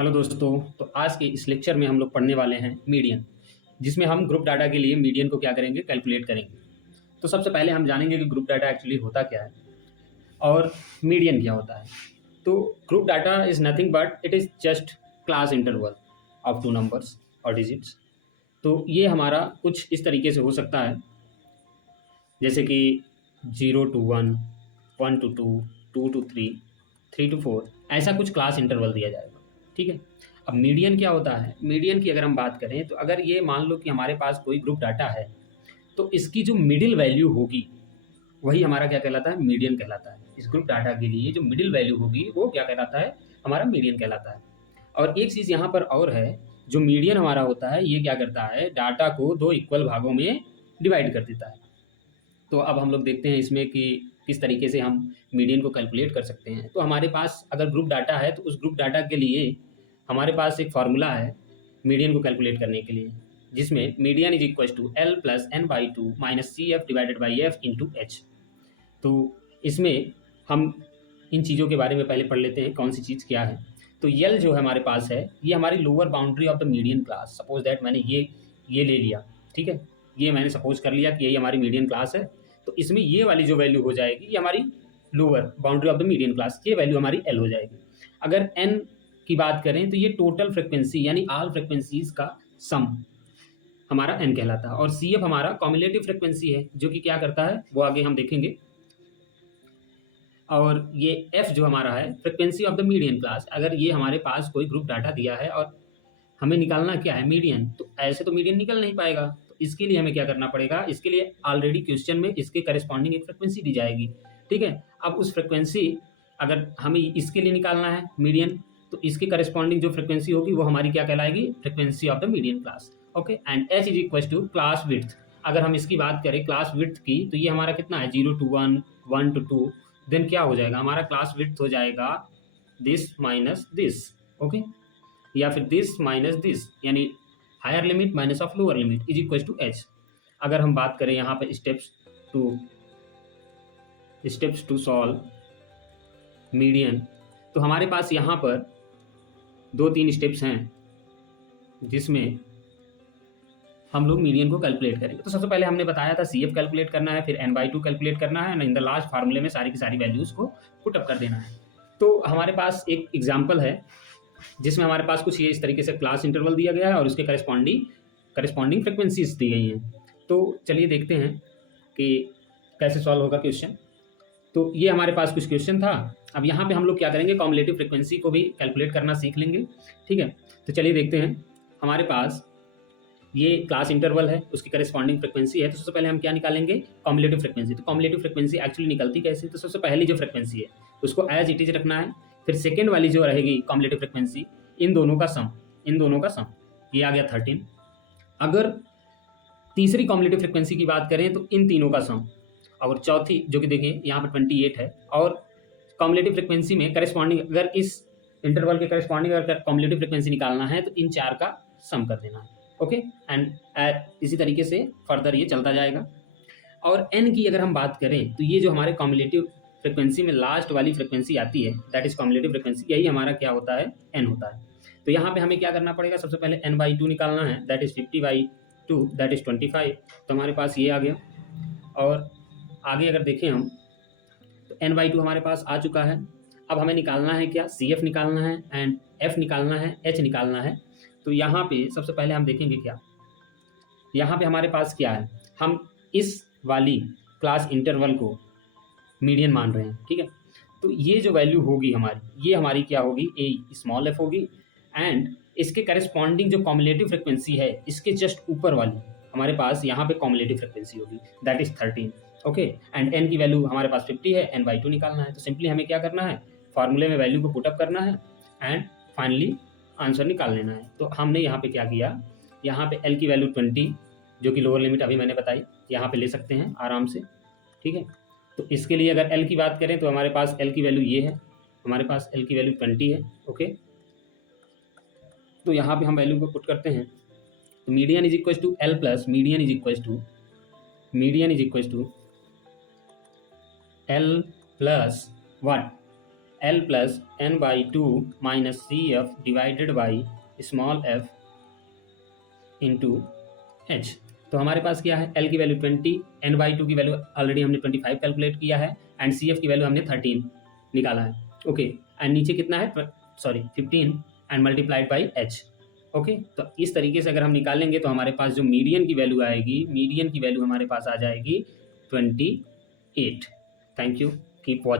Hello दोस्तों। तो आज के इस लेक्चर में हम लोग पढ़ने वाले हैं मीडियन, जिसमें हम ग्रुप डाटा के लिए मीडियन को क्या करेंगे, कैलकुलेट करेंगे। तो सबसे पहले हम जानेंगे कि ग्रुप डाटा एक्चुअली होता क्या है और मीडियन क्या होता है। तो group data is nothing but it is just class interval of two numbers और डिजिट्स। तो ये हमारा कुछ इस तरीके से हो सकता है, जैसे कि 0 to 1, 1 to 2, 2 to 3, 3 to 4, ऐसा कुछ क्लास इंटरवल दिया जाएगा। ठीक है। अब मीडियन क्या होता है? मीडियन की अगर हम बात करें तो अगर ये मान लो कि हमारे पास कोई ग्रुप डाटा है, तो इसकी जो मिडिल वैल्यू होगी वही हमारा क्या कहलाता है, मीडियन कहलाता है। इस ग्रुप डाटा के लिए जो मिडिल वैल्यू होगी वो क्या कहलाता है, हमारा मीडियन कहलाता है। और एक चीज़ यहाँ पर और है, जो मीडियन हमारा होता है ये क्या करता है, डाटा को दो इक्वल भागों में डिवाइड कर देता है। तो अब हम लोग देखते हैं इसमें कि किस तरीके से हम मीडियन को कैलकुलेट कर सकते हैं। तो हमारे पास अगर ग्रुप डाटा है तो उस ग्रुप डाटा के लिए हमारे पास एक फार्मूला है मीडियन को कैलकुलेट करने के लिए, जिसमें median is equal to L plus N by two minus C F divided by F into H. तो इसमें हम इन चीज़ों के बारे में पहले पढ़ लेते हैं, कौन सी चीज़ क्या है। तो यल जो है हमारे पास है, ये हमारी lower boundary of the median class. Suppose that मैंने ये ले लिया, ठीक है, ये मैंने सपोज कर लिया कि यही हमारी मीडियन क्लास है। तो इसमें ये वाली जो वैल्यू हो जाएगी ये हमारी lower boundary of the median class, ये वैल्यू हमारी एल हो जाएगी। अगर एन की बात करें तो ये टोटल फ्रिक्वेंसी यानी ऑल फ्रिक्वेंसीज का सम हमारा एन कहलाता है। और सी एफ हमारा कॉम्युलेटिव फ्रिक्वेंसी है, जो कि क्या करता है वो आगे हम देखेंगे। और ये एफ जो हमारा है frequency of the median class. अगर ये हमारे पास कोई ग्रुप डाटा दिया है और हमें निकालना क्या है, मीडियन, तो ऐसे तो मीडियन निकल नहीं पाएगा। तो इसके लिए हमें क्या करना पड़ेगा, इसके लिए ऑलरेडी क्वेश्चन में इसके करस्पॉन्डिंग एक फ्रिक्वेंसी दी जाएगी। ठीक है। अब उस फ्रिक्वेंसी अगर हमें इसके लिए निकालना है मीडियन, तो इसके करस्पॉन्डिंग जो फ्रिक्वेंसी होगी वो हमारी क्या कहलाएगी, frequency of the median class. Okay. And H is equal to class width. अगर हम इसकी बात करें क्लास विड्थ की, तो ये हमारा कितना है, 0 to 1, 1 to 2। देन क्या हो जाएगा, हमारा क्लास विड्थ हो जाएगा दिस माइनस दिस। ओके। या फिर दिस माइनस दिस, यानी higher limit minus of lower limit is equal to H. अगर हम बात करें यहाँ पे स्टेप्स टू सॉल्व मीडियन, तो हमारे पास यहाँ पर 2-3 स्टेप्स हैं जिसमें हम लोग मीडियन को कैलकुलेट करेंगे। तो सबसे पहले हमने बताया था सी एफ कैलकुलेट करना है, फिर एन बाई टू कैलकुलेट करना है, इन द लास्ट फार्मूले में सारी की सारी वैल्यूज़ को पुटअप कर देना है। तो हमारे पास एक एग्जाम्पल है जिसमें हमारे पास कुछ ये इस तरीके से क्लास इंटरवल दिया गया है और उसके करस्पॉन्डिंग फ्रिक्वेंसीज दी गई हैं। तो चलिए देखते हैं कि कैसे सॉल्व होगा क्वेश्चन। तो ये हमारे पास कुछ क्वेश्चन था। अब यहाँ पे हम लोग क्या करेंगे, कॉम्युलेटिव फ्रिक्वेंसी को भी कैलकुलेट करना सीख लेंगे। ठीक है। तो चलिए देखते हैं, हमारे पास ये क्लास इंटरवल है, उसकी करस्पॉन्डिंग फ्रिक्वेंसी है। तो सबसे पहले हम क्या निकालेंगे, कॉम्युलेटिव फ्रिक्वेंसी। तो कॉम्युलेटिव फ्रिक्वेंसी एक्चुअली निकलती कैसे, तो सबसे पहली जो फ्रिक्वेंसी है उसको एज इट इज रखना है। फिर सेकेंड वाली जो रहेगी कॉम्युलेटिव फ्रिक्वेंसी, इन दोनों का सम, ये आ गया 13। अगर तीसरी कॉम्युलेटिव फ्रिक्वेंसी की बात करें तो इन तीनों का सम, और चौथी जो कि देखिए यहाँ पर 28 है। और कॉम्युलेटिव फ्रिक्वेंसी में करस्पॉन्डिंग, अगर इस इंटरवल के करस्पॉन्डिंग अगर कॉम्युलेटिव फ्रिक्वेंसी निकालना है तो इन चार का सम कर देना है। ओके। एंड इसी तरीके से फर्दर ये चलता जाएगा। और एन की अगर हम बात करें तो ये जो हमारे कॉम्युलेटिव फ्रिक्वेंसी में लास्ट वाली फ्रिक्वेंसी आती है, दैट इज कॉम्युलेटिव फ्रिक्वेंसी, यही हमारा क्या होता है, एन होता है। तो यहाँ पे हमें क्या करना पड़ेगा, सबसे पहले एन बाई टू निकालना है, दैट इज 50/2, दैट इज 25। तो हमारे पास ये आ गया। और आगे अगर देखें हम तो एन बाई टू हमारे पास आ चुका है। अब हमें निकालना है क्या, सी एफ निकालना है एंड एफ निकालना है, एच निकालना है। तो यहाँ पे सबसे पहले हम देखेंगे क्या, यहाँ पे हमारे पास क्या है, हम इस वाली क्लास इंटरवल को मीडियन मान रहे हैं। ठीक है। तो ये जो वैल्यू होगी हमारी, ये हमारी क्या होगी, ए स्मॉल एफ होगी। एंड इसके करस्पॉन्डिंग जो कॉम्युलेटिव फ्रिक्वेंसी है, इसके जस्ट ऊपर वाली हमारे पास यहाँ पे कॉम्युलेटिव फ्रिक्वेंसी होगी, that is 13। Okay. And N की वैल्यू हमारे पास 50 है, एन बाई टू निकालना है। तो सिंपली हमें क्या करना है, फार्मूले में वैल्यू को पुटअप करना है एंड फाइनली आंसर निकाल लेना है। तो हमने यहाँ पे क्या किया, यहाँ पे एल की वैल्यू 20, जो कि लोअर लिमिट अभी मैंने बताई, यहाँ पे ले सकते हैं आराम से। ठीक है। तो इसके लिए अगर एल की बात करें तो हमारे पास एल की वैल्यू ये है, हमारे पास एल की वैल्यू 20 है। ओके। तो यहाँ पे हम वैल्यू को पुट करते हैं। तो median is equal to L plus median is equal to L plus what, L plus n by two minus C F divided by small F into H. तो हमारे पास क्या है, L की वैल्यू 20, n बाई टू की value already हमने 25 calculate किया है एंड सी एफ की वैल्यू हमने 13 निकाला है। ओके एंड नीचे कितना है, sorry 15 and multiplied by H. Okay तो इस तरीके से अगर हम निकालेंगे तो हमारे पास जो मीडियन की वैल्यू आएगी, मीडियन की वैल्यू हमारे पास आ जाएगी 28। Thank you, keep watching.